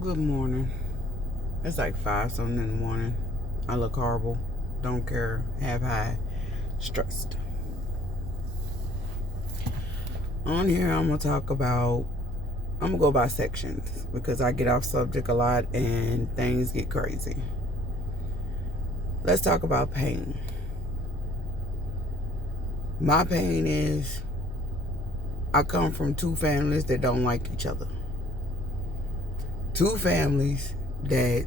Good morning. It's like 5 something in the morning. I look horrible. Don't care. Have high. Stressed. On here, I'm going to talk about. I'm going to go by sections because I get off subject a lot and things get crazy. Let's talk about pain. My pain is I come from two families that don't like each other. Two families that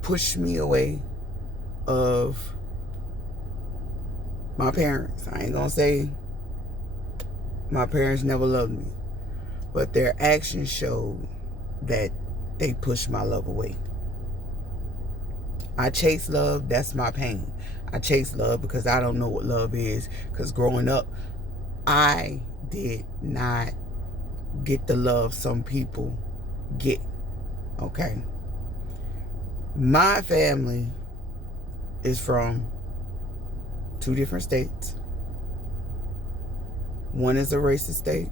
push me away of my parents. I ain't gonna say my parents never loved me, but their actions showed that they pushed my love away. I chase love, that's my pain. I chase love because I don't know what love is, because growing up, I did not get the love some people get, okay? My family is from two different states. One is a racist state.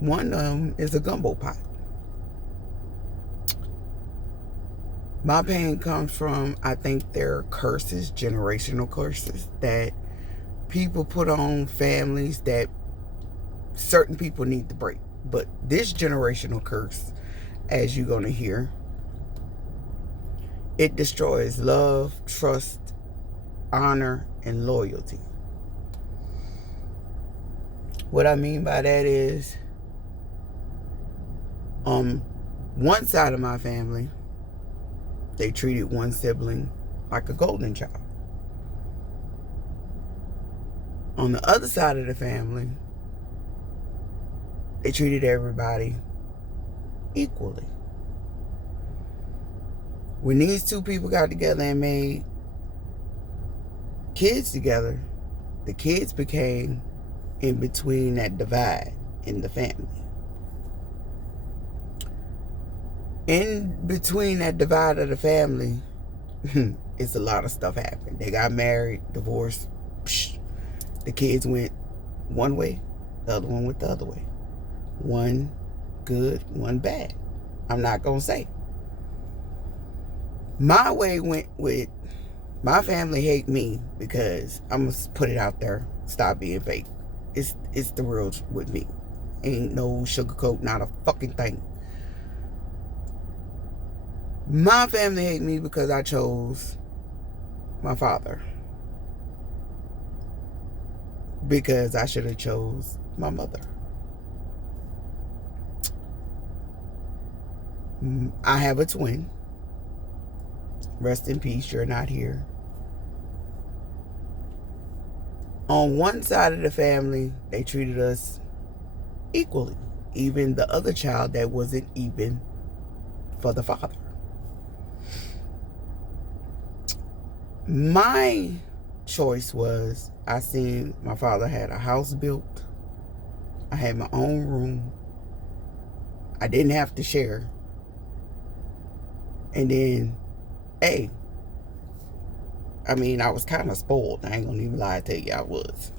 One of them is a gumbo pot. My pain comes from, I think, there are curses, generational curses, that people put on families that certain people need to break. But this generational curse, as you're going to hear, it destroys love, trust, honor, and loyalty. What I mean by that is, on one side of my family, they treated one sibling like a golden child. On the other side of the family, they treated everybody equally. When these two people got together and made kids together, the kids became in between that divide in the family. In between that divide of the family, it's a lot of stuff happened. They got married, divorced. The kids went one way, the other one went the other way. One good, one bad. I'm not going to say. My way went with, my family hate me because I'm going to put it out there, stop being fake. It's the real with me. Ain't no sugarcoat, not a fucking thing. My family hate me because I chose my father. Because I should have chose my mother. I have a twin. Rest in peace, you're not here. On one side of the family, they treated us equally. Even the other child that wasn't even for the father. My choice was, I seen my father had a house built. I had my own room. I didn't have to share. And then, hey, I mean, I was kind of spoiled. I ain't gonna even lie to you, I was.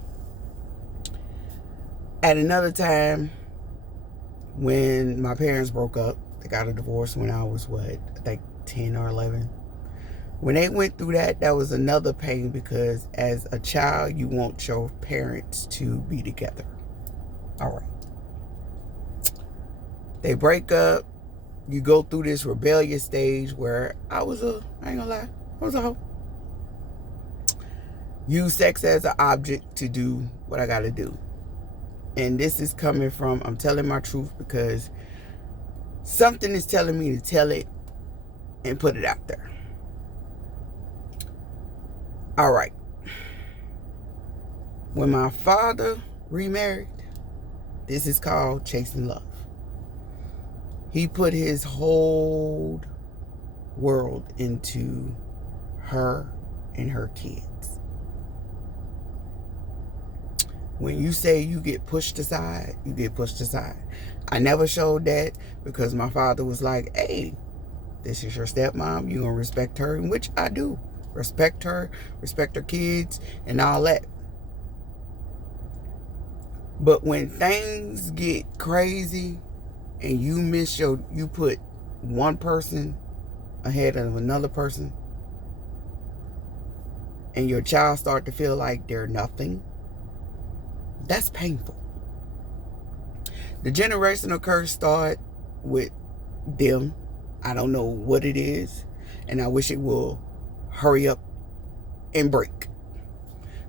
At another time, when my parents broke up, they got a divorce when I was, I think 10 or 11. When they went through that, that was another pain because as a child, you want your parents to be together. All right. They break up. You go through this rebellious stage where I ain't gonna lie, I was a hoe. Use sex as an object to do what I gotta do. And this is coming from, I'm telling my truth because something is telling me to tell it and put it out there. All right. When my father remarried, this is called chasing love. He put his whole world into her and her kids. When you say you get pushed aside, you get pushed aside. I never showed that because my father was like, hey, this is your stepmom. You're going to respect her, which I do. Respect her kids, and all that. But when things get crazy and you put one person ahead of another person, and your child start to feel like they're nothing, that's painful. The generational curse start with them. I don't know what it is, and I wish it will hurry up and break,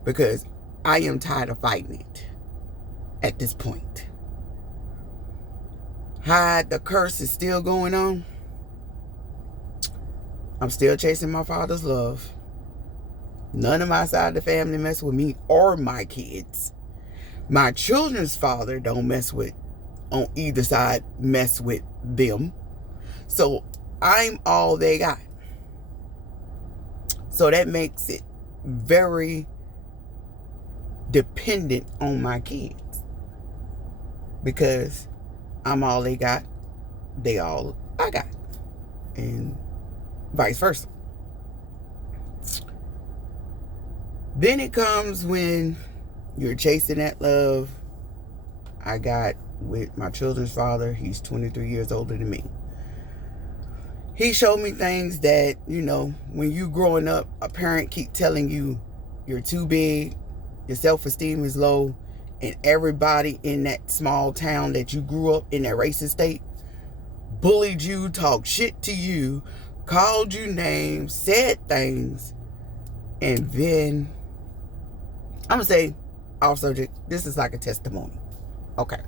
because I am tired of fighting it at this point. How the curse is still going on, I'm still chasing my father's love. None of my side of the family mess with me or my kids. My children's father don't mess with, on either side, mess with them. So I'm all they got. So that makes it very dependent on my kids, because I'm all they got, they all I got, and vice versa. Then it comes when you're chasing that love I got with my children's father. He's 23 years older than me. He showed me things that, when you growing up, a parent keep telling you you're too big, your self-esteem is low, and everybody in that small town that you grew up in, that racist state, bullied you, talked shit to you, called you names, said things. And then, I'm going to say, off subject, this is like a testimony. Okay.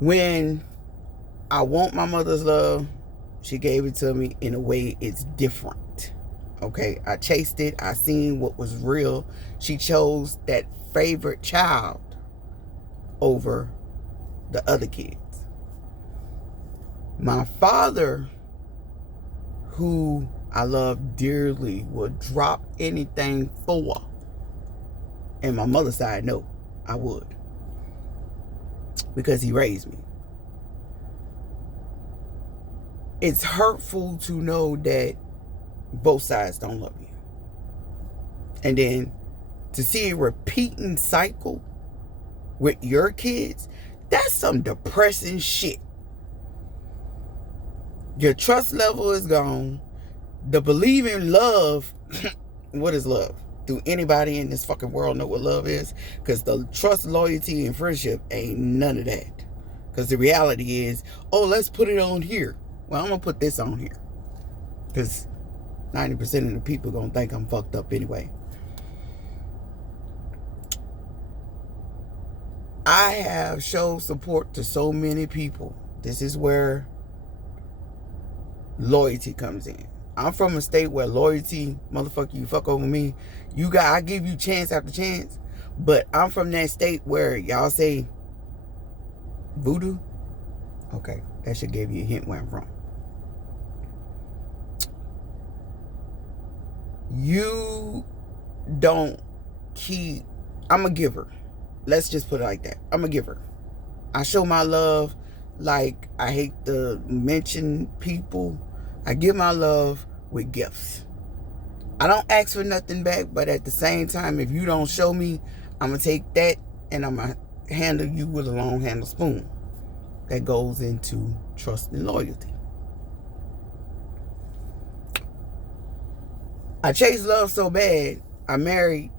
When I want my mother's love, she gave it to me in a way it's different. Okay, I chased it. I seen what was real. She chose that favorite child over the other kids. My father, who I love dearly, would drop anything for. And my mother's side, no, I would. Because he raised me. It's hurtful to know that both sides don't love you. And then to see a repeating cycle with your kids, that's some depressing shit. Your trust level is gone. The belief in love, what is love? Do anybody in this fucking world know what love is? Because the trust, loyalty, and friendship ain't none of that. Because the reality is, oh, let's put it on here. Well, I'm going to put this on here. Because 90% of the people going to think I'm fucked up anyway. I have showed support to so many people. This is where loyalty comes in. I'm from a state where loyalty, motherfucker, you fuck over me, I give you chance after chance. But I'm from that state where y'all say voodoo. Okay, that should give you a hint where I'm from. You don't keep. I'm a giver. Let's just put it like that. I'm a giver. I show my love like I hate to mention people. I give my love with gifts. I don't ask for nothing back, but at the same time, if you don't show me, I'm going to take that and I'm going to handle you with a long handle spoon. That goes into trust and loyalty. I chase love so bad, I married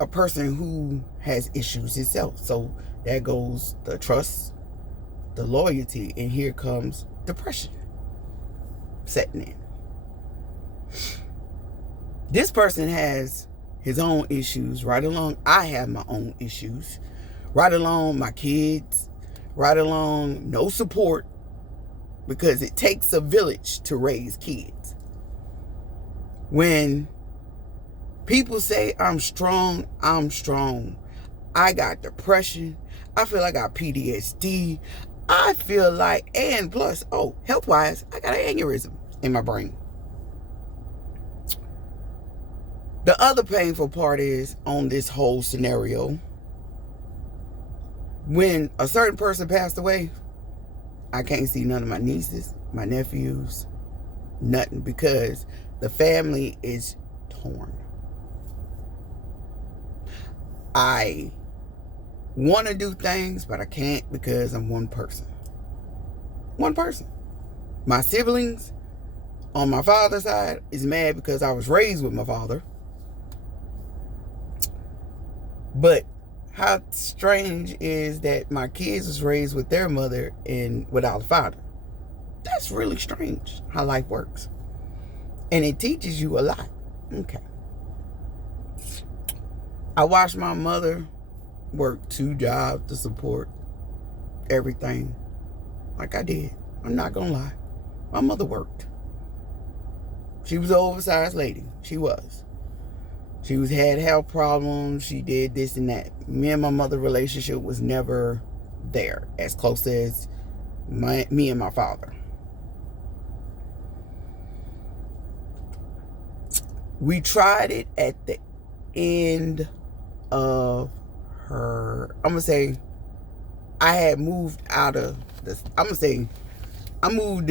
a person who has issues himself. So there goes the trust, the loyalty, and here comes depression setting in. This person has his own issues right along. I have my own issues right along, my kids right along, no support, because it takes a village to raise kids. When people say I'm strong, I'm strong. I got depression. I feel like I got PTSD. I feel like, and plus, health-wise, I got an aneurysm in my brain. The other painful part is, on this whole scenario, when a certain person passed away, I can't see none of my nieces, my nephews, nothing, because the family is torn. I want to do things, but I can't because I'm one person. One person. My siblings on my father's side is mad because I was raised with my father. But how strange is that my kids was raised with their mother and without a father. That's really strange how life works. And it teaches you a lot. Okay. I watched my mother work 2 jobs to support everything like I did. I'm not gonna lie. My mother worked. She was an oversized lady. She was. She had health problems. She did this and that. Me and my mother relationship was never there as close as me and my father. We tried it at the end of her. I'm gonna say I had moved out of this. I'm gonna say I moved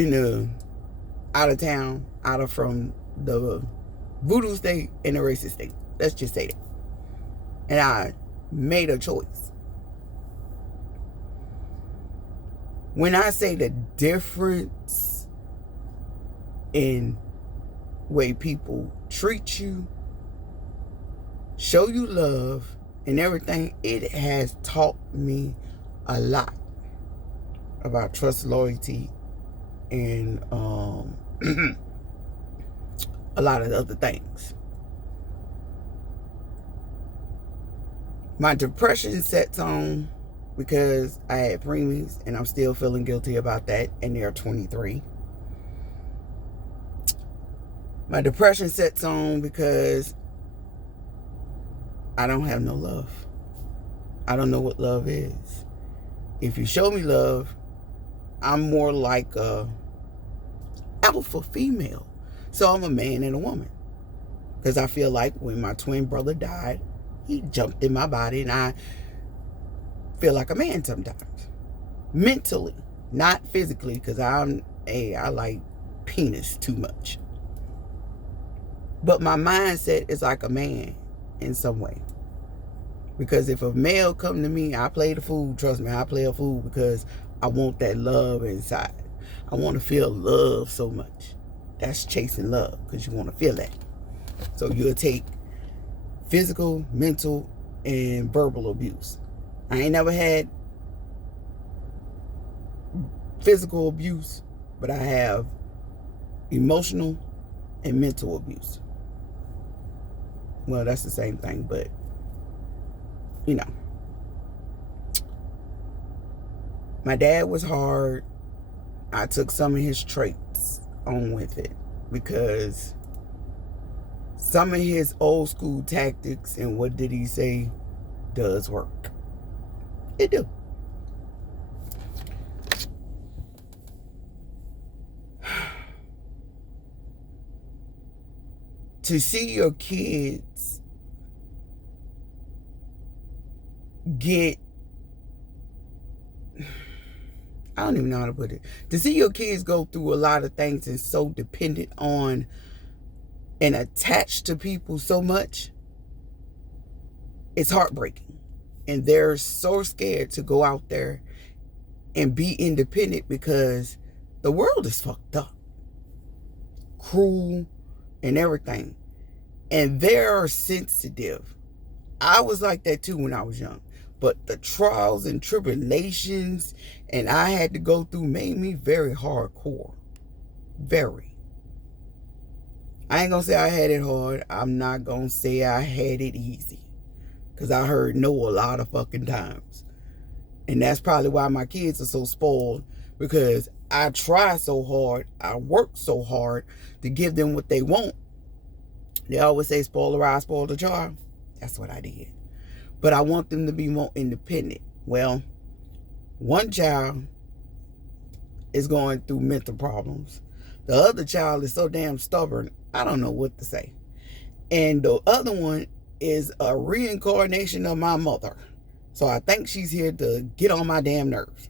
out of town, from the voodoo state and the racist state. Let's just say that. And I made a choice. When I say the difference in way people treat you, show you love, and everything, it has taught me a lot about trust, loyalty, and a lot of other things. My depression sets on because I had preemies, and I'm still feeling guilty about that, and they're 23. My depression sets on because I don't have no love. I don't know what love is. If you show me love, I'm more like a alpha female. So I'm a man and a woman. Because I feel like when my twin brother died, he jumped in my body, and I feel like a man sometimes. Mentally, not physically, because I like penis too much. But my mindset is like a man in some way. Because if a male come to me, I play the fool. Trust me, I play a fool because I want that love inside. I want to feel love so much. That's chasing love, because you want to feel that. So you'll take physical, mental, and verbal abuse. I ain't never had physical abuse, but I have emotional and mental abuse. Well, that's the same thing, but you know. My dad was hard. I took some of his traits on with it because some of his old school tactics and what did he say does work. It do. To see your kids get, I don't even know how to put it. To see your kids go through a lot of things and so dependent on and attached to people so much, it's heartbreaking. And they're so scared to go out there and be independent because the world is fucked up, cruel, and everything. And they're sensitive. I was like that too when I was young. But the trials and tribulations and I had to go through made me very hardcore. Very. I ain't gonna say I had it hard. I'm not gonna say I had it easy. Because I heard no a lot of fucking times. And that's probably why my kids are so spoiled. Because I try so hard. I work so hard to give them what they want. They always say spoil the ride, spoil the child. That's what I did. But I want them to be more independent. Well, one child is going through mental problems. The other child is so damn stubborn, I don't know what to say. And the other one is a reincarnation of my mother. So I think she's here to get on my damn nerves.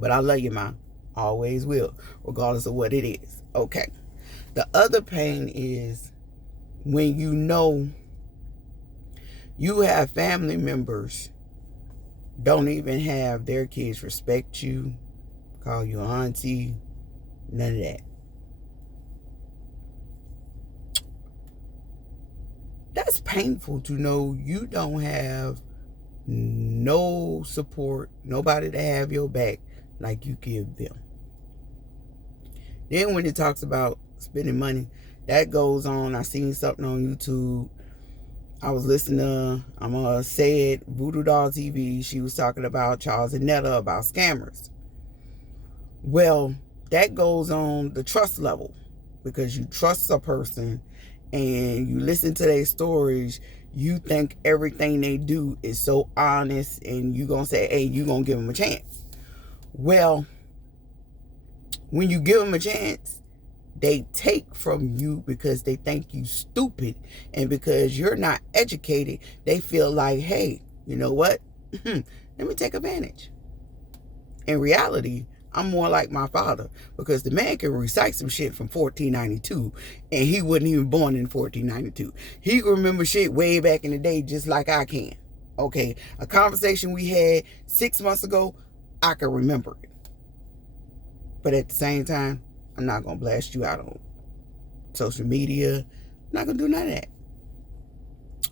But I love you, Ma. Always will, regardless of what it is. Okay. The other pain is when you know you have family members don't even have their kids respect you, call you auntie, none of that. That's painful to know you don't have no support, nobody to have your back like you give them. Then when it talks about spending money, that goes on. I seen something on YouTube. I was listening to, I'm going to say it, Voodoo Doll TV. She was talking about Charles and Netta, about scammers. Well, that goes on the trust level, because you trust a person and you listen to their stories. You think everything they do is so honest, and you going to say, hey, you going to give them a chance. Well, when you give them a chance, they take from you because they think you stupid, and because you're not educated, they feel like, hey, you know what? Let me take advantage. In reality, I'm more like my father, because the man can recite some shit from 1492, and he wasn't even born in 1492. He can remember shit way back in the day just like I can. Okay, a conversation we had 6 months ago, I can remember it. But at the same time, I'm not going to blast you out on social media. I'm not going to do none of that.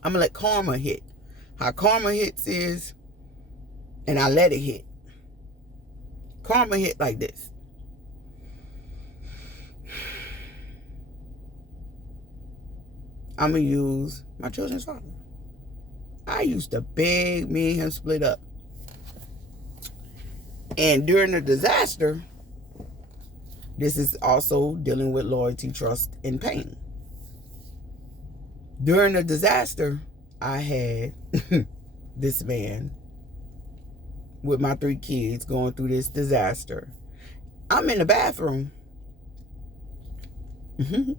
I'm going to let karma hit. How karma hits is, and I let it hit. Karma hit like this. I'm going to use my children's father. I used to beg me and him split up. And during the disaster, this is also dealing with loyalty, trust, and pain. During the disaster, I had this man with my 3 kids going through this disaster. I'm in the bathroom. And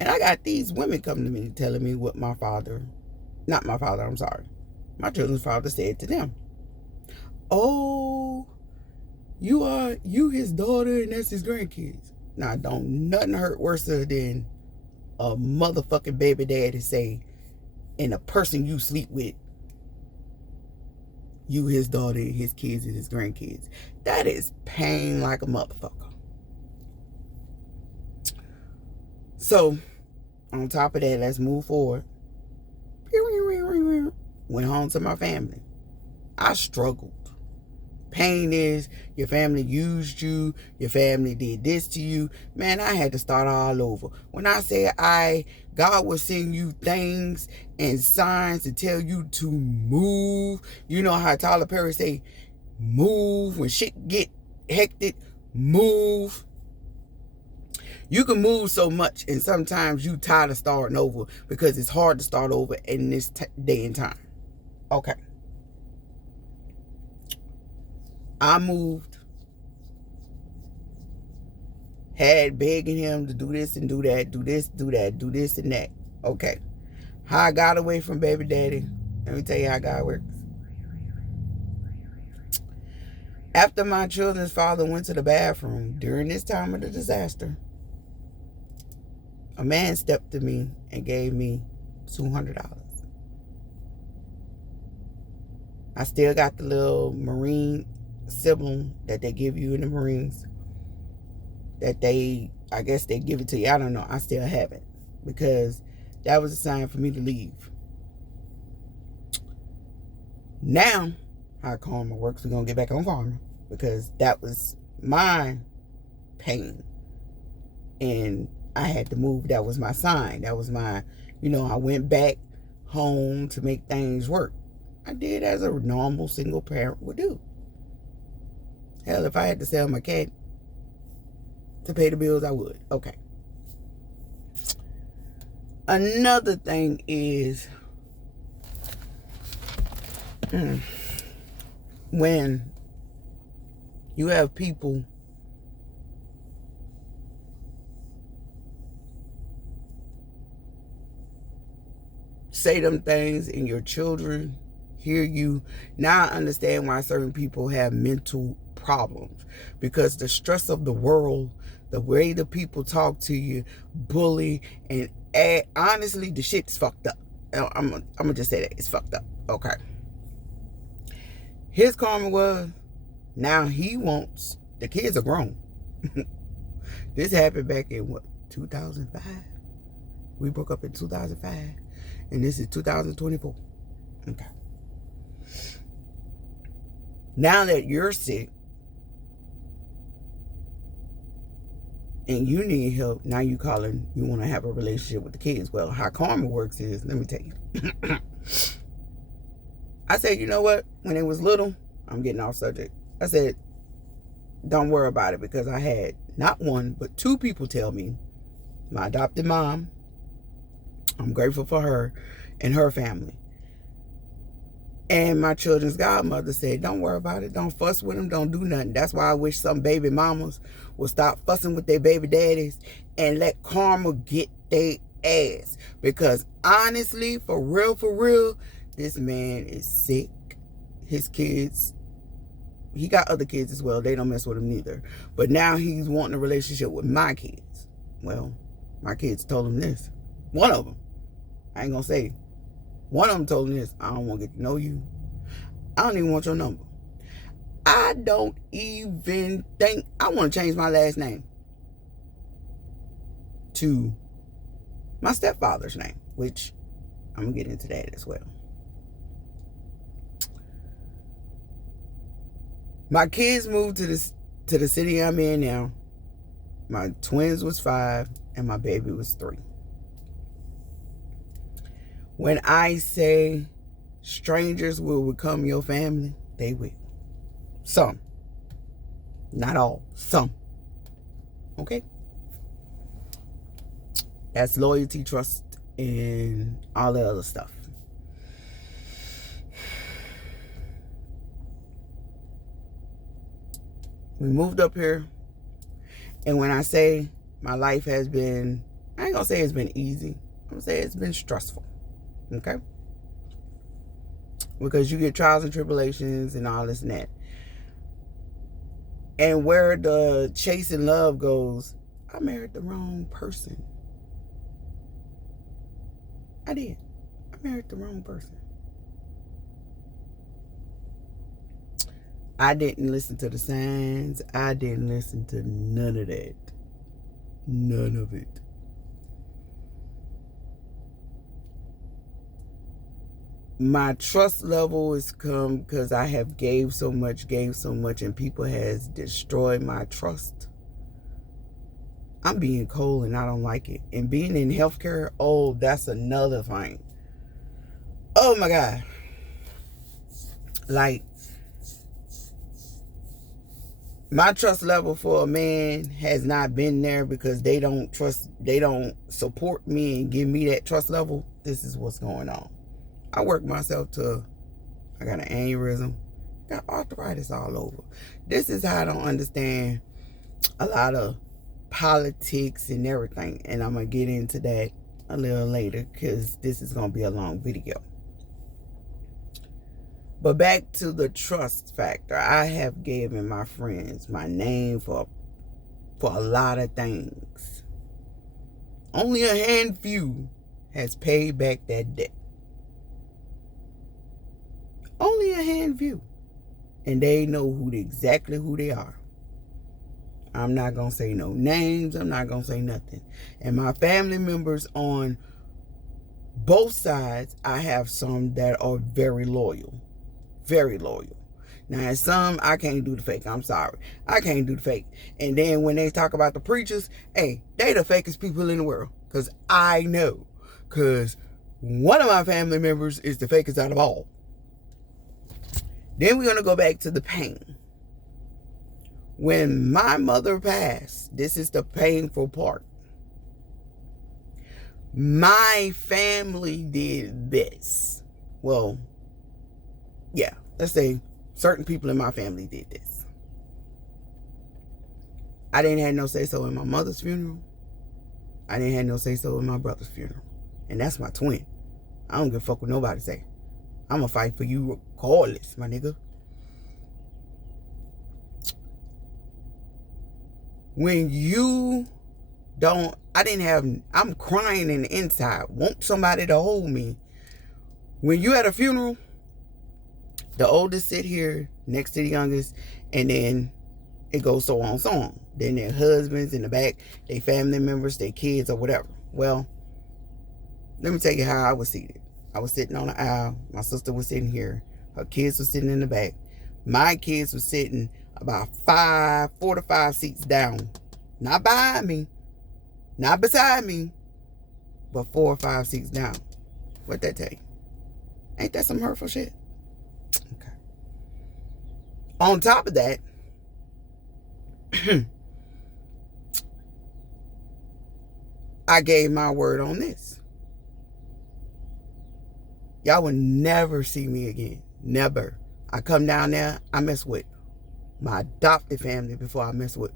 I got these women coming to me telling me what my children's father said to them. Oh, you his daughter and that's his grandkids. Now, don't nothing hurt worse than a motherfucking baby daddy say, and a person you sleep with, you his daughter, his kids, and his grandkids. That is pain like a motherfucker. So, on top of that, let's move forward. Went home to my family. I struggled. Pain is your family used you, your family did this to you. Man, I had to start all over. When I say God will send you things and signs to tell you to move. You know how Tyler Perry say, move. When shit get hectic, move. You can move so much, and sometimes you tired of starting over, because it's hard to start over in this day and time. Okay. I moved, had begging him to do this and do that, do this, do that, do this and that. Okay. How I got away from baby daddy, let me tell you how God works. After my children's father went to the bathroom during this time of the disaster, a man stepped to me and gave me $200. I still got the little Marine sibling that they give you in the Marines, that I guess they give it to you. I don't know. I still have it, because that was a sign for me to leave. Now, how karma works, we're going to get back on karma, because that was my pain. And I had to move. That was my sign. That was my, I went back home to make things work. I did as a normal single parent would do. Hell, if I had to sell my cat to pay the bills, I would. Okay. Another thing is, when you have people say them things and your children hear you, now I understand why certain people have mental problems, because the stress of the world, the way the people talk to you, bully, and honestly, the shit's fucked up. I'm gonna just say that it's fucked up. Okay. His karma was, Now he wants, the kids are grown. This happened back in what, 2005? We broke up in 2005. And this is 2024. Okay. Now that you're sick and you need help, now you calling, you want to have a relationship with the kids. Well, how karma works is, let me tell you. I said, you know what? When it was little, I'm getting off subject. I said, don't worry about it, because I had not one, but two people tell me, my adopted mom, I'm grateful for her and her family, and my children's godmother said, don't worry about it. Don't fuss with them. Don't do nothing. That's why I wish some baby mamas would stop fussing with their baby daddies and let karma get their ass. Because honestly, for real, this man is sick. His kids, he got other kids as well. They don't mess with him neither. But now he's wanting a relationship with my kids. Well, my kids told him this. One of them. I ain't gonna say. One of them told me this. I don't want to get to know you. I don't even want your number. I don't even think I want to change my last name to my stepfather's name, which I'm going to get into that as well. My kids moved to the city I'm in now. My twins was 5 and my baby was 3. When I say strangers will become your family, they will. Some. Not all. Some. Okay? That's loyalty, trust, and all the other stuff. We moved up here. And when I say my life has been, I ain't going to say it's been easy. I'm going to say it's been stressful. Okay? Because you get trials and tribulations and all this and that. And where the chasing love goes, I married the wrong person. I did. I married the wrong person. I didn't listen to the signs. I didn't listen to none of that. None of it. My trust level has come because I have gave so much, and people has destroyed my trust. I'm being cold and I don't like it. And being in healthcare, oh, that's another thing. Oh my God. Like, my trust level for a man has not been there because they don't support me and give me that trust level. This is what's going on. I worked myself to, I got an aneurysm, got arthritis all over. This is how I don't understand a lot of politics and everything. And I'm going to get into that a little later because this is going to be a long video. But back to the trust factor. I have given my friends my name for a lot of things. Only a handful has paid back that debt. Only a handful. And they know exactly who they are. I'm not going to say no names. I'm not going to say nothing. And my family members on both sides, I have some that are very loyal. Very loyal. Now, some, I can't do the fake. I'm sorry. I can't do the fake. And then when they talk about the preachers, hey, they the fakest people in the world. Because I know. Because one of my family members is the fakest out of all. Then we're going to go back to the pain. When my mother passed, this is the painful part. My family did this. Well, yeah, let's say certain people in my family did this. I didn't have no say-so in my mother's funeral. I didn't have no say-so in my brother's funeral. And that's my twin. I don't give a fuck what nobody say. I'm going to fight for you regardless, my nigga. When you don't, I'm crying in the inside. Want somebody to hold me. When you at a funeral, The oldest sit here next to the youngest, and then it goes so on, so on. Then their husbands in the back, their family members, their kids, or whatever. Well, let me tell you how I was seated. I was sitting on the aisle. My sister was sitting here. Her kids were sitting in the back. My kids were sitting about 4 to 5 seats down. Not behind me. Not beside me. But 4 or 5 seats down. What'd that tell you? Ain't that some hurtful shit? Okay. On top of that, I gave my word on this. Y'all will never see me again. Never. I come down there, I mess with my adopted family before I mess with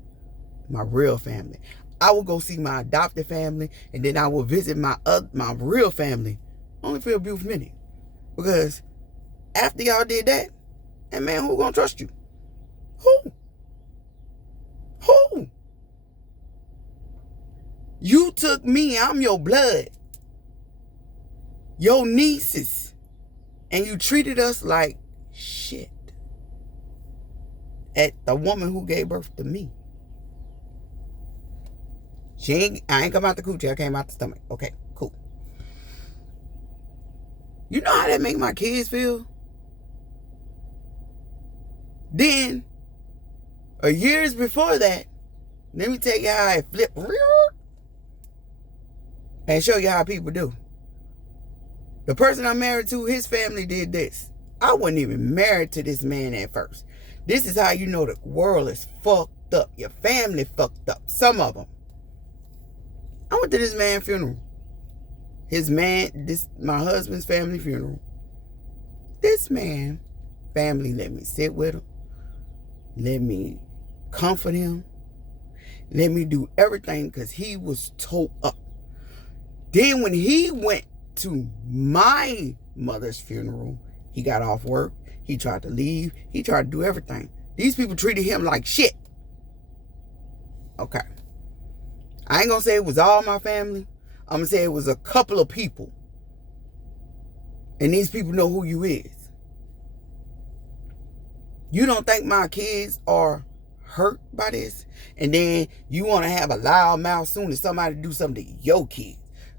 my real family. I will go see my adopted family, and then I will visit my real family only for a brief minute. Because after y'all did that, and man, who gonna trust you? Who? Who? You took me, I'm your blood, your nieces, and you treated us like shit. At the woman who gave birth to me. I ain't come out the coochie, I came out the stomach. Okay, cool. You know how that make my kids feel? Then, years before that, let me tell you how it flipped and show you how people do. The person I'm married to, his family did this. I wasn't even married to this man at first. This is how you know the world is fucked up. Your family fucked up. Some of them. I went to this man's funeral. My husband's family funeral. This man family let me sit with him. Let me comfort him. Let me do everything because he was tore up. Then when he went to my mother's funeral, he got off work. He tried to leave. He tried to do everything. These people treated him like shit. Okay. I ain't gonna say it was all my family. I'm gonna say it was a couple of people. And these people know who you is. You don't think my kids are hurt by this? And then you want to have a loud mouth soon as somebody do something to your kids.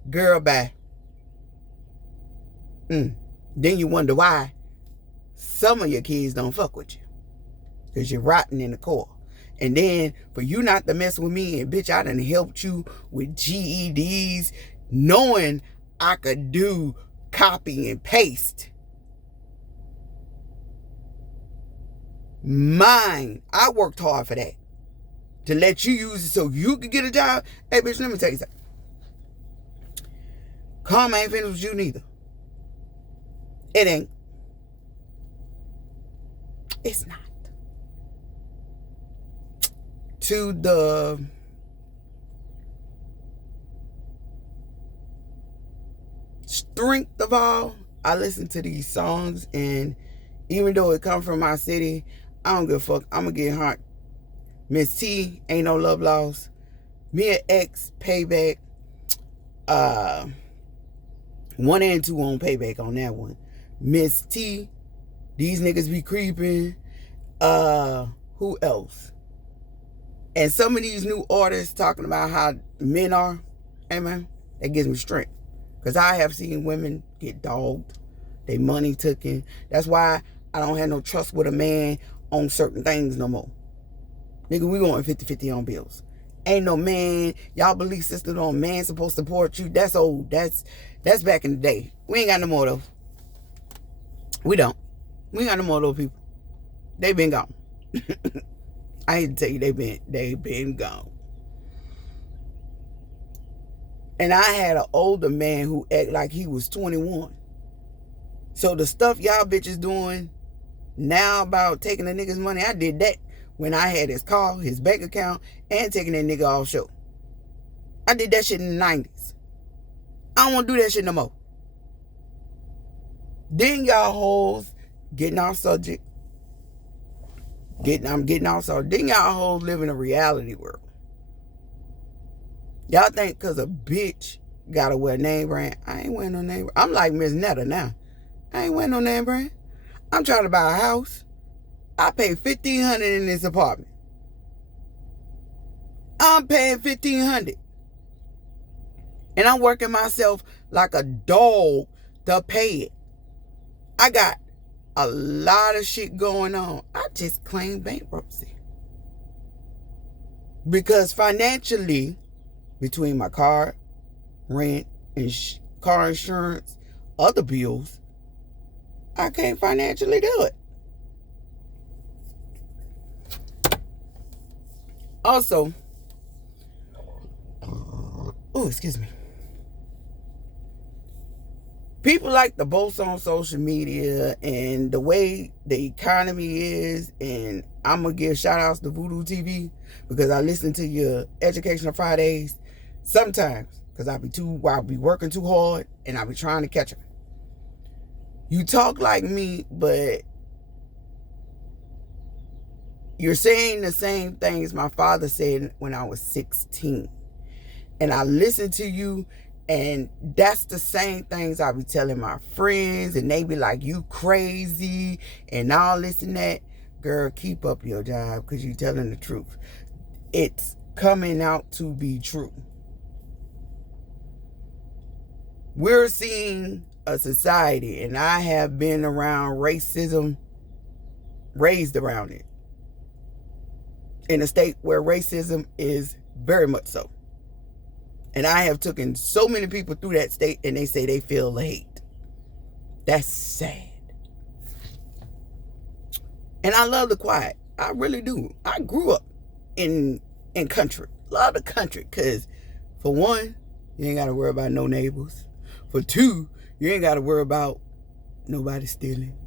Girl, bye. Then you wonder why some of your kids don't fuck with you. Because you're rotten in the core. And then for you not to mess with me, and bitch, I done helped you with GEDs, knowing I could do copy and paste. Mine. I worked hard for that. To let you use it so you could get a job. Hey, bitch, let me tell you something. Karma ain't finished with you neither. It ain't. It's not. To the strength of all, I listen to these songs, and even though it come from my city, I don't give a fuck. I'm gonna get hot. Miss T, Ain't No Love Lost. Mia X, Payback. 1 and 2 on Payback on that one. Miss T, These Niggas Be Creeping. Who else? And some of these new artists talking about how men are, hey man, that gives me strength. Because I have seen women get dogged, they money taken. That's why I don't have no trust with a man on certain things no more. Nigga, we going 50-50 on bills. Ain't no man, y'all belief system on man supposed to support you. That's old. That's back in the day. We ain't got no more of those. We don't. We ain't got no more of those people. They been gone. I hate to tell you, they been gone. And I had an older man who act like he was 21. So the stuff y'all bitches doing now about taking a nigga's money, I did that when I had his car, his bank account, and taking that nigga off show. I did that shit in the 90s. I don't want to do that shit no more. Then y'all hoes getting off subject. I'm getting off subject. Then y'all hoes live in a reality world. Y'all think because a bitch gotta wear name brand. I ain't wearing no name brand. I'm like Miss Netta now. I ain't wearing no name brand. I'm trying to buy a house. I pay $1,500 in this apartment. I'm paying $1,500. And I'm working myself like a dog to pay it. I got a lot of shit going on. I just claimed bankruptcy. Because financially, between my car, rent, and car insurance, other bills, I can't financially do it. Also, excuse me. People like to boast on social media and the way the economy is, and I'm going to give shout outs to Voodoo TV because I listen to your Educational Fridays sometimes because I'll be working too hard and I'll be trying to catch them. You talk like me, but you're saying the same things my father said when I was 16. And I listen to you, and that's the same things I be telling my friends, and they be like, you crazy, and all this and that. Girl, keep up your job, because you're telling the truth. It's coming out to be true. We're seeing a society, and I have been around racism, raised around it, in a state where racism is very much so. And I have taken so many people through that state, and they say they feel the hate. That's sad. And I love the quiet. I really do. I grew up in country. Love the country. Because for one, you ain't got to worry about no neighbors. For two, you ain't got to worry about nobody stealing.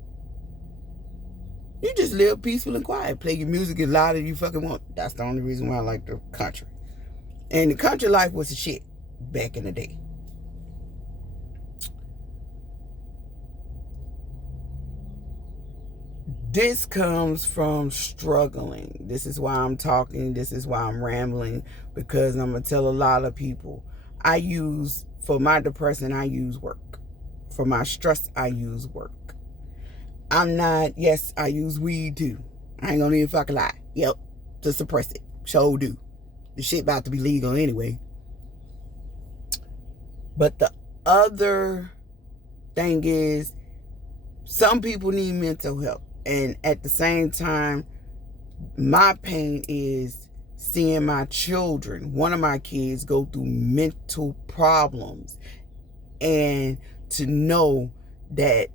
You just live peaceful and quiet. Play your music as loud as you fucking want. That's the only reason why I like the country. And the country life was the shit back in the day. This comes from struggling. This is why I'm talking. This is why I'm rambling. Because I'm going to tell a lot of people. For my depression, I use work. For my stress, I use work. Yes, I use weed too. I ain't going to even fucking lie. Yep, to suppress it. Sure do. The shit about to be legal anyway. But the other thing is, some people need mental health. And at the same time, my pain is seeing my children, one of my kids, go through mental problems. And to know that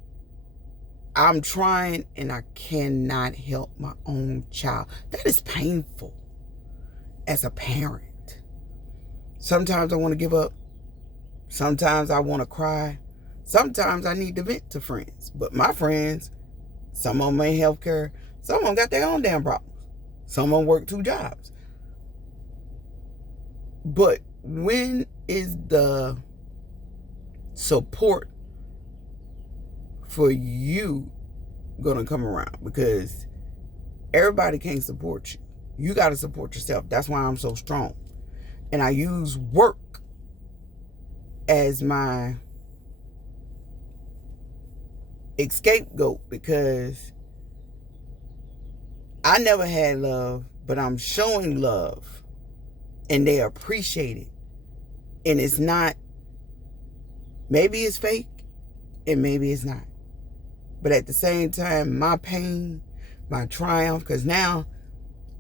I'm trying and I cannot help my own child. That is painful. As a parent, sometimes I want to give up. Sometimes I want to cry. Sometimes I need to vent to friends. But my friends, some of them ain't healthcare. Some of them got their own damn problems. Some of them work 2 jobs. But when is the support for you gonna come around? Because everybody can't support you. You got to support yourself. That's why I'm so strong. And I use work as my scapegoat because I never had love, but I'm showing love and they appreciate it. And it's not, maybe it's fake and maybe it's not. But at the same time, my pain, my triumph, because now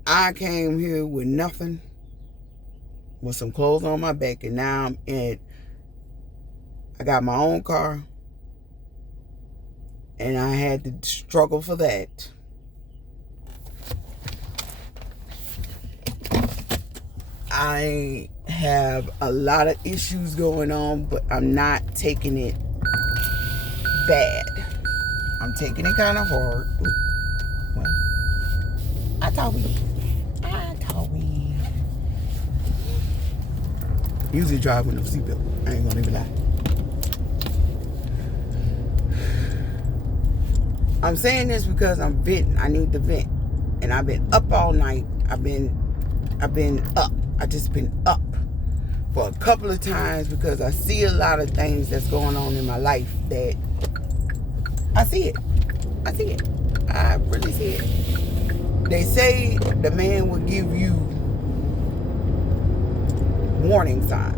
I came here with nothing, with some clothes on my back, and now I got my own car, and I had to struggle for that. I have a lot of issues going on, but I'm not taking it bad. I'm taking it kind of hard. Well, I thought we usually drive with no seatbelt. I ain't gonna even lie. I'm saying this because I'm venting. I need to vent. And I've been up all night. I've been up. I just been up for a couple of times because I see a lot of things that's going on in my life that I see it. I see it. I really see it. They say the man will give you warning signs.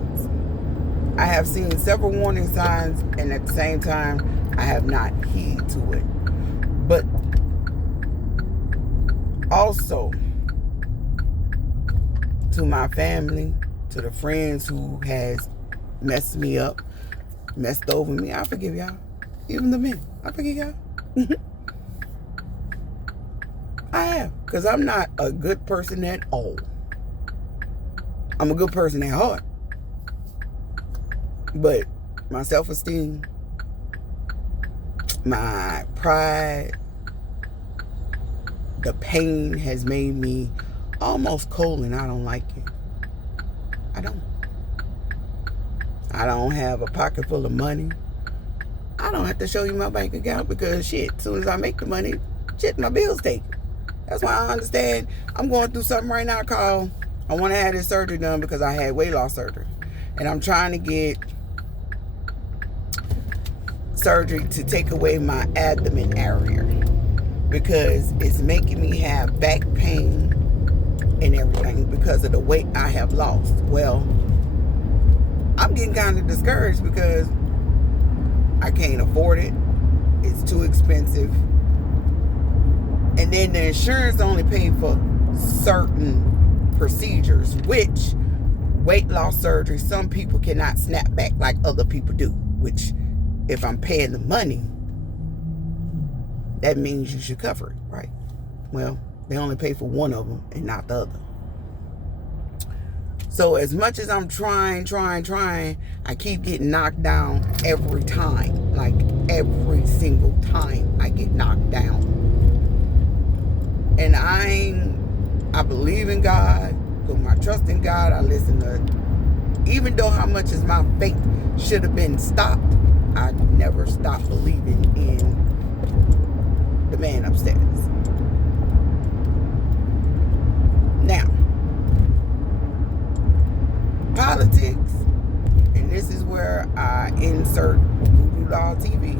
I have seen several warning signs, and at the same time, I have not heed to it. But also, to my family, to the friends who has messed me up, messed over me, I forgive y'all. Even the men, I forgive y'all. I have, because I'm not a good person at all. I'm a good person at heart. But my self-esteem, my pride, the pain has made me almost cold, and I don't like it. I don't have a pocket full of money. I don't have to show you my bank account because shit, as soon as I make the money, shit, my bills taken. That's why I understand I'm going through something right now called, I want to have this surgery done because I had weight loss surgery. And I'm trying to get surgery to take away my abdomen area because it's making me have back pain and everything because of the weight I have lost. Well, I'm getting kind of discouraged because I can't afford it. It's too expensive. And then the insurance only pays for certain procedures, which weight loss surgery, some people cannot snap back like other people do, which if I'm paying the money, that means you should cover it, right? Well, they only pay for one of them and not the other. So as much as I'm trying, I keep getting knocked down every time. Like every single time I get knocked down. And I believe in God, put my trust in God. I listen to, even though how much as my faith should have been stopped, I never stopped believing in the man upstairs. Now, politics, and this is where I insert Voodoo Doll TV.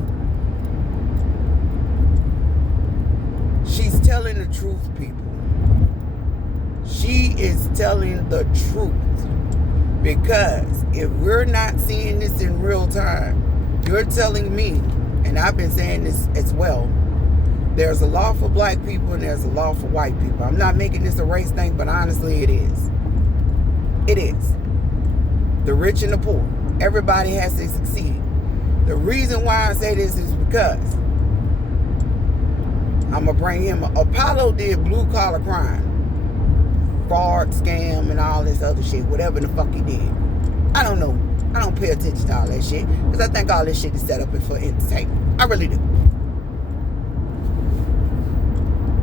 She's telling the truth, people. She is telling the truth. Because if we're not seeing this in real time, you're telling me, and I've been saying this as well, there's a law for black people and there's a law for white people. I'm not making this a race thing, but honestly it is. It is. The rich and the poor. Everybody has to succeed. The reason why I say this is because I'm going to bring him. Apollo did blue collar crime. Fraud, scam, and all this other shit. Whatever the fuck he did. I don't know. I don't pay attention to all that shit. Because I think all this shit is set up for entertainment. I really do.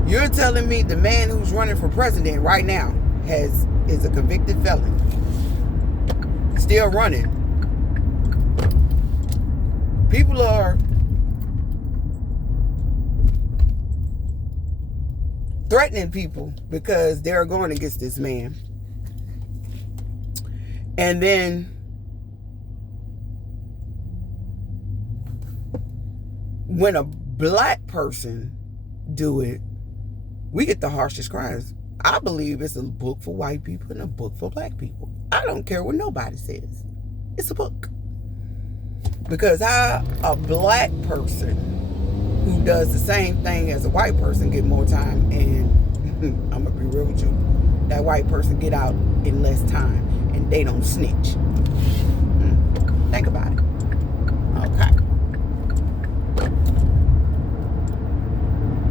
You're telling me the man who's running for president right now is a convicted felon. Still running. People are threatening people because they're going against this man. And then when a black person do it, we get the harshest crimes. I believe it's a book for white people and a book for black people. I don't care what nobody says. It's a book. Because how a black person who does the same thing as a white person get more time, and I'm going to be real with you, that white person get out in less time and they don't snitch. Think about it. Okay.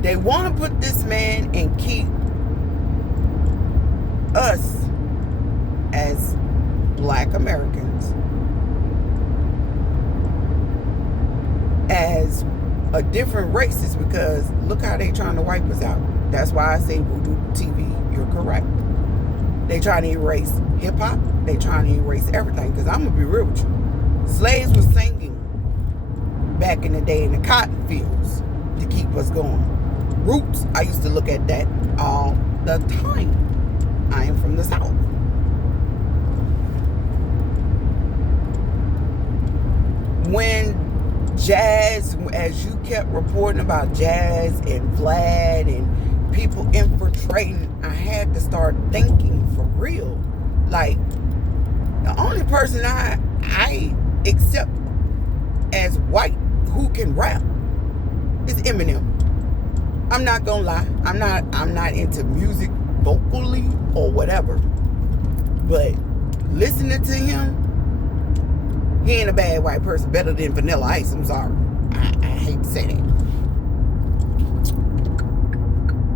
They want to put this man and keep us as black Americans as a different races because look how they trying to wipe us out. That's why I say Voodoo TV, you're correct. They trying to erase hip-hop. They trying to erase everything because I'm going to be real with you. Slaves were singing back in the day in the cotton fields to keep us going. Roots, I used to look at that all the time. I am from the South. When Jazz, as you kept reporting about Jazz and Vlad and people infiltrating, I had to start thinking for real. Like, the only person I accept as white who can rap is Eminem. I'm not gonna lie. I'm not into music vocally or whatever. But listening to him, he ain't a bad white person. Better than Vanilla Ice. I'm sorry. I hate to say that.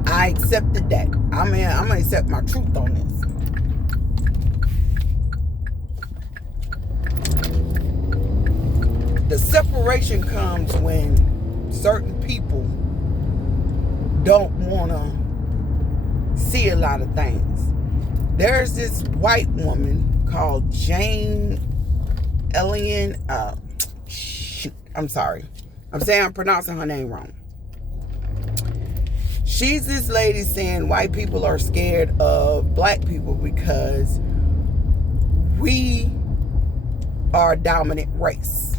I accepted that. I'm gonna accept my truth on this. The separation comes when certain people don't want to see a lot of things. There's this white woman called Jane Ellen. Shoot, I'm sorry. I'm saying I'm pronouncing her name wrong. She's this lady saying white people are scared of black people because we are a dominant race.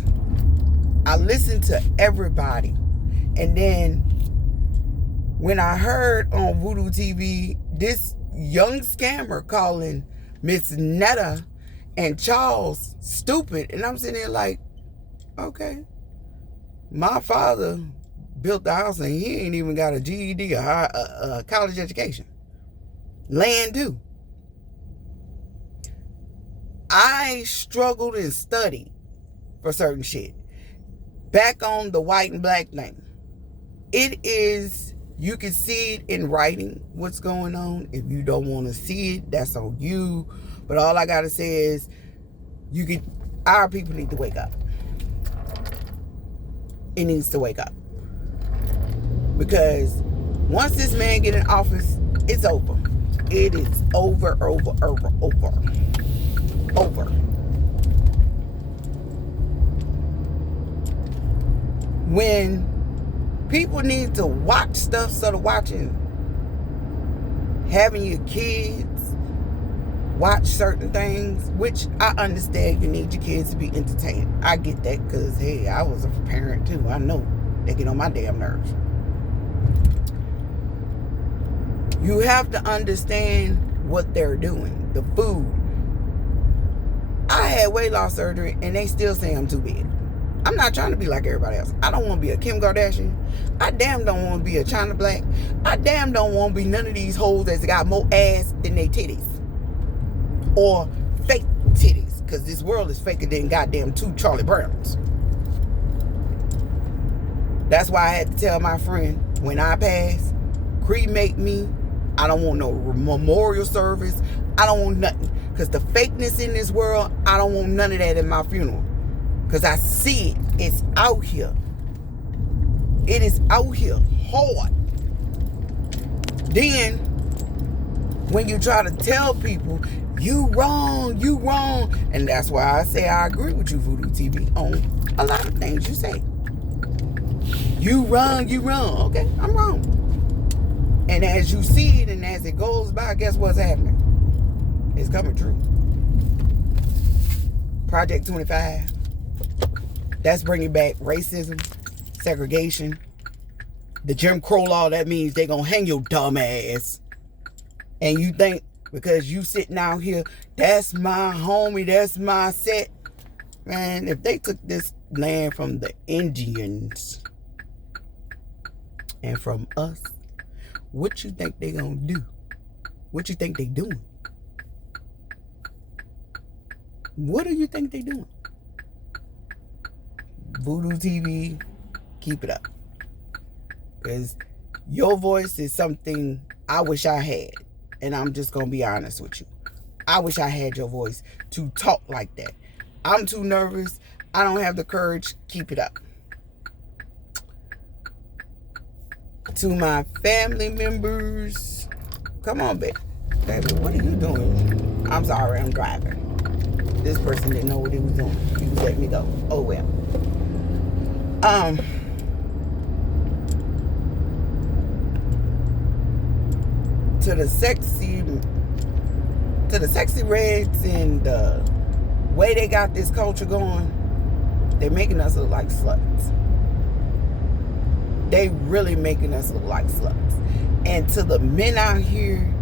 I listened to everybody. And then when I heard on Voodoo TV this young scammer calling Miss Netta and Charles stupid, and I'm sitting there like, okay, my father built the house and he ain't even got a GED, a college education. Land too. I struggled and studied for certain shit. Back on the white and black thing. It is, you can see it in writing what's going on. If you don't want to see it, that's on you. But all I gotta say is, our people need to wake up. It needs to wake up. Because once this man get in office, it's over. It is over. When people need to watch stuff instead of having your kids watch certain things, which I understand you need your kids to be entertained. I get that because, hey, I was a parent too. I know they get on my damn nerves. You have to understand what they're doing. The food. I had weight loss surgery and they still say I'm too big. I'm not trying to be like everybody else. I don't want to be a Kim Kardashian. I damn don't want to be a China Black. I damn don't want to be none of these hoes that's got more ass than they titties. Or fake titties. Because this world is faker than goddamn 2 Charlie Browns. That's why I had to tell my friend, when I pass, cremate me. I don't want no memorial service. I don't want nothing. Because the fakeness in this world, I don't want none of that in my funeral. Because I see it. It's out here. It is out here hard. Then, when you try to tell people, you wrong. And that's why I say I agree with you, Voodoo TV, on a lot of things you say. You wrong. Okay, I'm wrong. And as you see it and as it goes by, guess what's happening? It's coming true. Project 25. That's bringing back racism, segregation. The Jim Crow law, that means they gonna hang your dumb ass. And you think because you sitting out here, that's my homie, that's my set. Man, if they took this land from the Indians and from us, what you think they gonna do? What you think they doing? What do you think they doing? Voodoo TV, keep it up. Because your voice is something I wish I had. And I'm just going to be honest with you. I wish I had your voice to talk like that. I'm too nervous. I don't have the courage. Keep it up. To my family members, come on, baby. Baby, what are you doing? I'm sorry, I'm driving. This person didn't know what he was doing. He was letting me go. Oh, well. To the sexy reds and the way they got this culture going, They're making us look like sluts. They really making us look like sluts. And to the men out here,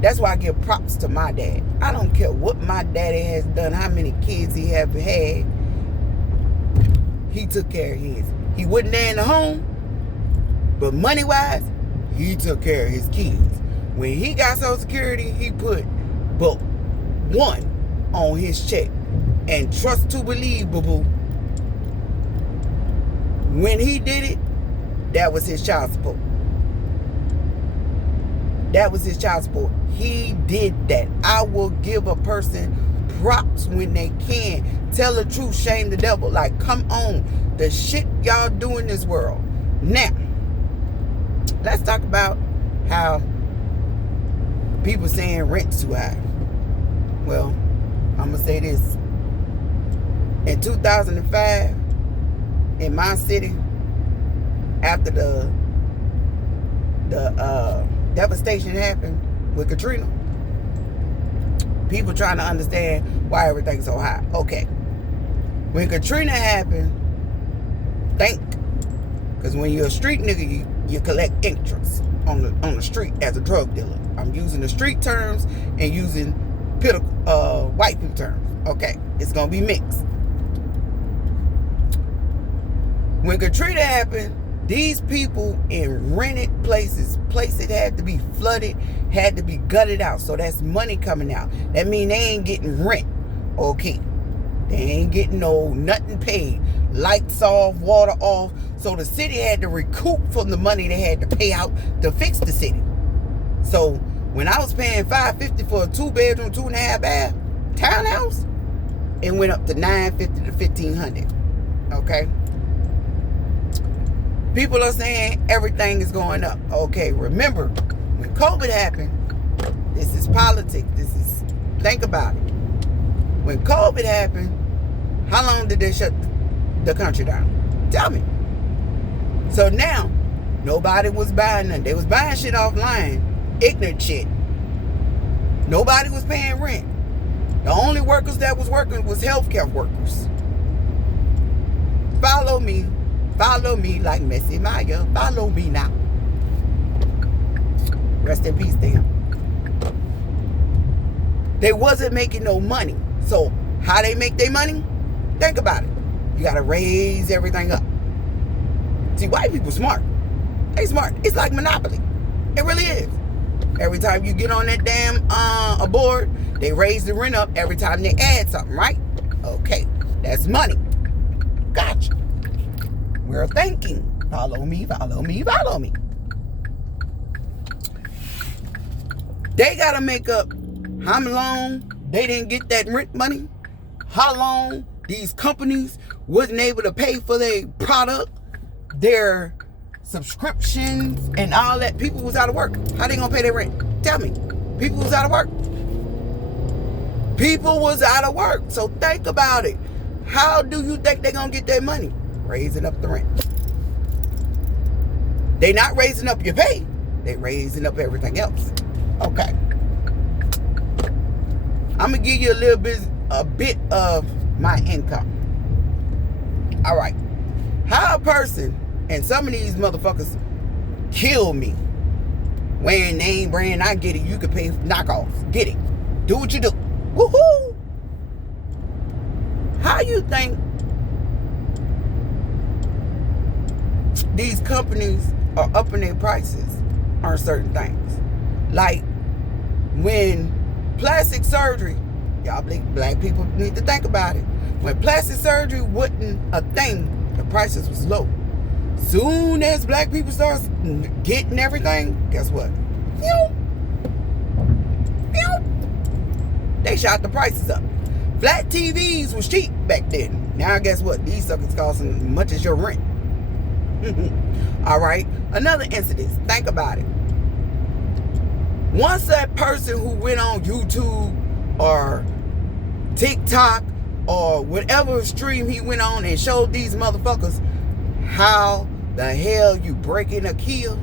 that's why I give props to my dad. I don't care what my daddy has done, how many kids he have had. He took care of his. He wasn't there in the home, but money-wise, he took care of his kids. When he got Social Security, he put but one on his check. And trust to believe, boo-boo, when he did it, that was his child support. That was his child support. He did that. I will give a person props when they can. Tell the truth, shame the devil. Like, come on. The shit y'all do in this world. Now, let's talk about how people saying rent's too high. Well, I'm going to say this. In 2005, in my city, after the devastation happened with Katrina, people trying to understand why everything's so high. Okay. When Katrina happened, because when you're a street nigga, you collect interest on the street as a drug dealer. I'm using the street terms and using white people terms. Okay. It's going to be mixed. When Katrina happened, these people in rented places had to be flooded, had to be gutted out. So that's money coming out. That means they ain't getting rent. Okay. They ain't getting nothing paid. Lights off, water off. So the city had to recoup from the money they had to pay out to fix the city. So when I was paying $550 for a 2-bedroom, 2.5 bath townhouse, it went up to $950 to $1,500. Okay. People are saying everything is going up. Okay, remember, when COVID happened, this is politics. Think about it. When COVID happened, how long did they shut the country down? Tell me. So now, nobody was buying nothing. They was buying shit offline. Ignorant shit. Nobody was paying rent. The only workers that was working was healthcare workers. Follow me. Follow me like Messi Maya. Follow me now. Rest in peace to him. They wasn't making no money. So how they make their money? Think about it. You got to raise everything up. See, white people smart. They smart. It's like Monopoly. It really is. Every time you get on that damn a board, they raise the rent up every time they add something, right? Okay. That's money. Gotcha. We're thinking. Follow me, follow me, follow me. They got to make up how long they didn't get that rent money, how long these companies wasn't able to pay for their product, their subscriptions, and all that. People was out of work. How they going to pay their rent? Tell me. People was out of work. People was out of work. So think about it. How do you think they're going to get their money? Raising up the rent. They not raising up your pay. They raising up everything else. Okay. I'm gonna give you a bit of my income. All right. How a person, and some of these motherfuckers kill me wearing name brand. I get it. You can pay knockoffs. Get it. Do what you do. Woohoo! How you think these companies are upping their prices on certain things? Like when plastic surgery, y'all black people need to think about it. When plastic surgery wasn't a thing, the prices was low. Soon as black people start getting everything, guess what? They shot the prices up. Flat TVs was cheap back then. Now guess what? These suckers costing as much as your rent. All right. Another incident. Think about it. Once that person who went on YouTube or TikTok or whatever stream he went on and showed these motherfuckers how the hell you break in a Kia.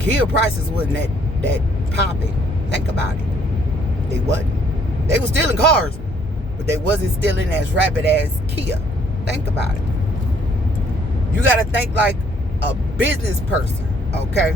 Kia prices wasn't that popping. Think about it. They wasn't. They were stealing cars, but they wasn't stealing as rapid as Kia. Think about it. You got to think like a business person, okay?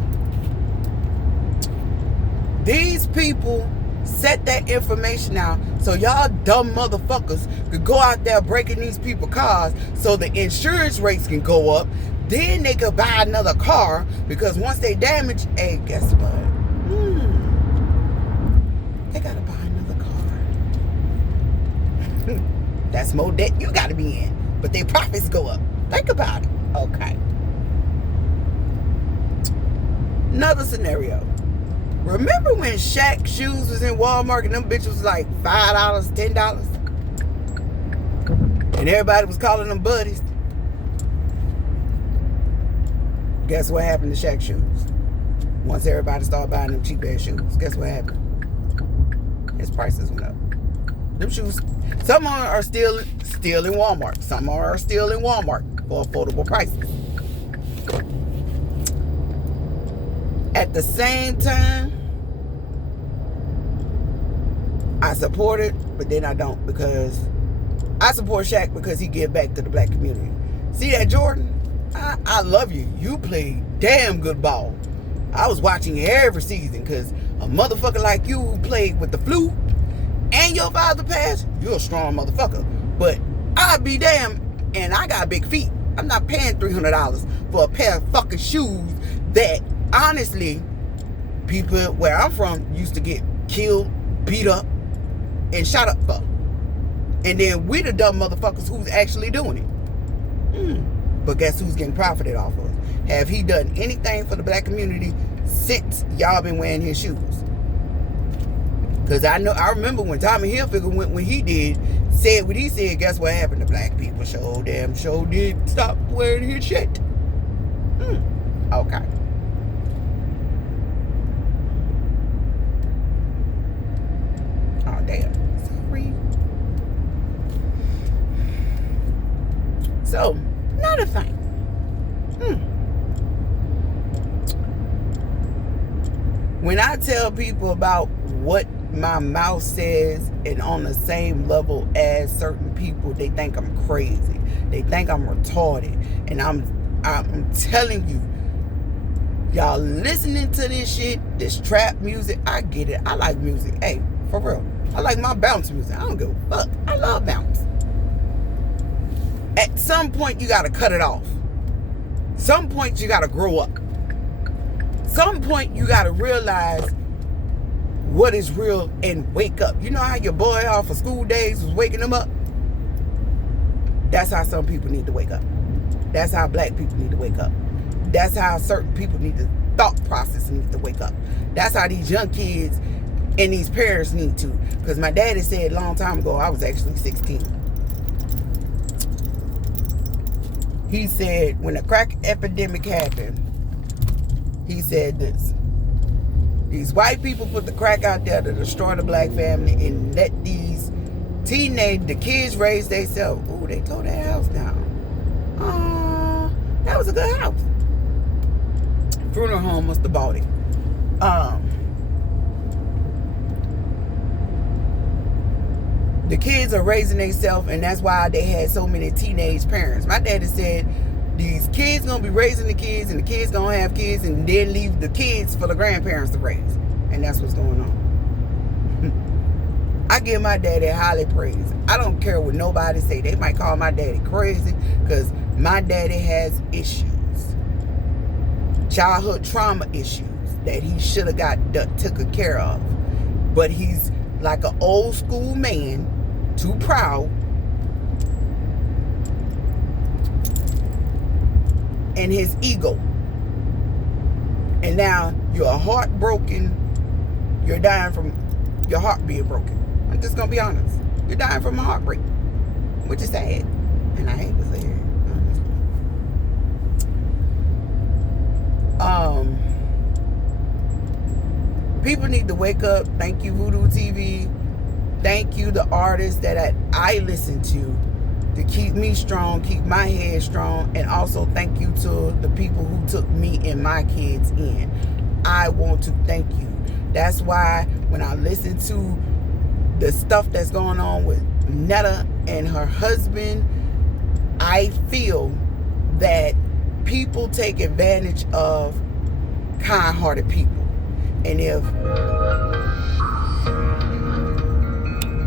These people set that information out so y'all dumb motherfuckers could go out there breaking these people's cars so the insurance rates can go up. Then they could buy another car because once they damage, hey, guess what? They gotta buy another car. That's more debt you gotta be in, but their profits go up. Think about it. Okay. Another scenario. Remember when Shaq shoes was in Walmart and them bitches was like $5, $10? And everybody was calling them buddies? Guess what happened to Shaq shoes? Once everybody started buying them cheap ass shoes, guess what happened? His prices went up. Them shoes, some are still in Walmart. Some are still in Walmart for affordable prices. At the same time, I support it, but then I don't, because I support Shaq because he give back to the black community. See that, Jordan? I love you. You play damn good ball. I was watching you every season because a motherfucker like you who played with the flu and your father passed, you're a strong motherfucker. But I'd be damn, and I got big feet. I'm not paying $300 for a pair of fucking shoes that, honestly, people where I'm from used to get killed, beat up, and shot up for. And then we the dumb motherfuckers who's actually doing it. But guess who's getting profited off of? Have he done anything for the black community since y'all been wearing his shoes? Because I remember when Tommy Hilfiger went when he did, said what he said, guess what happened to black people? Show did stop wearing his shit. Okay. Oh, damn. Sorry. So, another thing. When I tell people about what my mouth says and on the same level as certain people, they think I'm crazy. They think I'm retarded. And I'm telling you, y'all listening to this shit, this trap music, I get it. I like music. Hey, for real. I like my bounce music. I don't give a fuck. I love bounce. At some point, you got to cut it off. Some point, you got to grow up. Some point, you got to realize what is real and wake up. You know how your boy off of school days was waking them up? That's how some people need to wake up. That's how black people need to wake up. That's how certain people need to thought process need to wake up. That's how these young kids and these parents need to. Because my daddy said a long time ago, I was actually 16. He said when the crack epidemic happened, he said this: these white people put the crack out there to destroy the black family and let these the kids raise themselves. Ooh, they tore that house down. That was a good house. Funeral home must have bought it. The kids are raising themselves, and that's why they had so many teenage parents. My daddy said these kids gonna be raising the kids, and the kids gonna have kids, and then leave the kids for the grandparents to raise. And that's what's going on. I give my daddy highly praise. I don't care what nobody say. They might call my daddy crazy, because my daddy has issues. Childhood trauma issues that he should have got taken care of. But he's like an old school man, too proud, and his ego. And now you're heartbroken. You're dying from your heart being broken. I'm just gonna be honest. You're dying from a heartbreak, which is sad, and I hate to say it. People need to wake up. Thank you, Voodoo TV. Thank you, the artists that I listen to keep me strong, keep my head strong, and also thank you to the people who took me and my kids in. I want to thank you. That's why when I listen to the stuff that's going on with Netta and her husband, I feel that people take advantage of kind-hearted people. And if